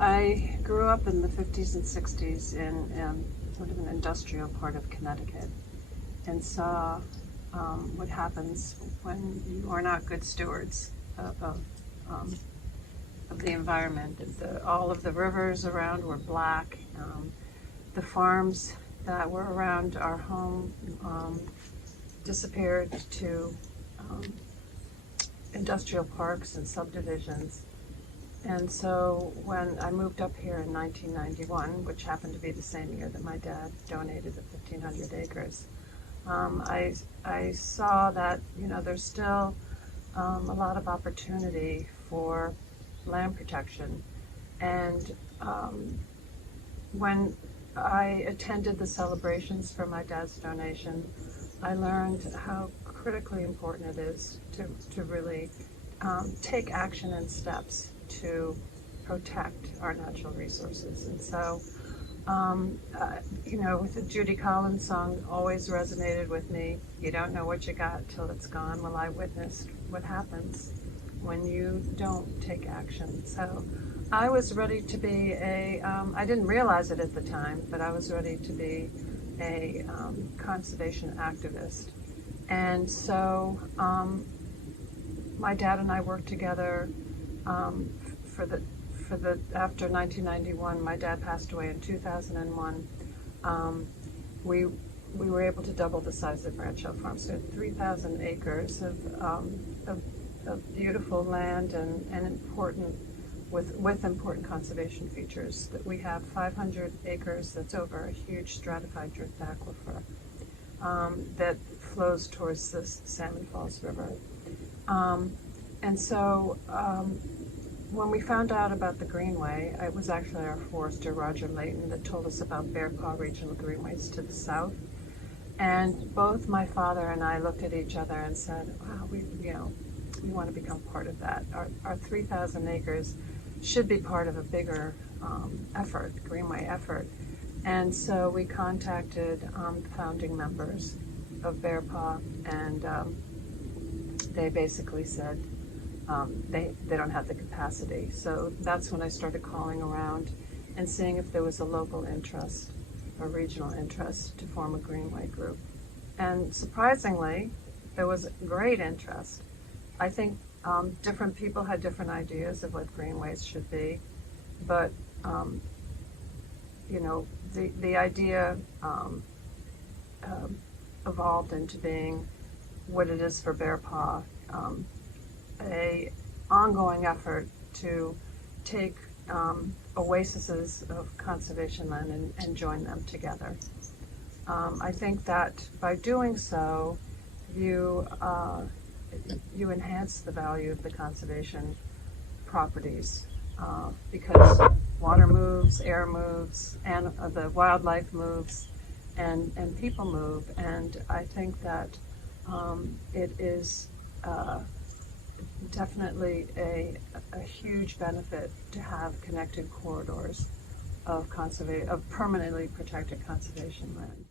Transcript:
I grew up in the 50s and 60s in sort of an industrial part of Connecticut, and saw what happens when you are not good stewards of the environment. All of the rivers around were black. The farms that were around our home disappeared to industrial parks and subdivisions. And so when I moved up here in 1991, which happened to be the same year that my dad donated the 1,500 acres, I saw that, there's still a lot of opportunity for land protection. And when I attended the celebrations for my dad's donation, I learned how critically important it is to really take action and steps to protect our natural resources. And so, the Judy Collins song always resonated with me. You don't know what you got till it's gone. Well, I witnessed what happens when you don't take action. So I was ready to be I didn't realize it at the time, but I was ready to be a conservation activist. And so my dad and I worked together after 1991. My dad passed away in 2001. We were able to double the size of Ranch Hill Farm. So 3,000 acres of beautiful land and important with important conservation features. That we have 500 acres that's over a huge stratified drift aquifer that flows towards the Salmon Falls River. And so when we found out about the Greenway, it was actually our forester, Roger Layton, that told us about Bear Paw Regional Greenways to the south. And both my father and I looked at each other and said, wow, we want to become part of that. Our 3,000 acres should be part of a bigger effort, Greenway effort. And so we contacted the founding members of Bear Paw, and they basically said they don't have the capacity. So that's when I started calling around and seeing if there was a local interest or regional interest to form a Greenway group. And surprisingly, there was great interest. I think different people had different ideas of what greenways should be, but the idea evolved into being what it is for Bear Paw, a ongoing effort to take oases of conservation land and join them together. I think that by doing so, you enhance the value of the conservation properties because water moves, air moves, and the wildlife moves, and people move. And I think that it is definitely a huge benefit to have connected corridors of permanently protected conservation land.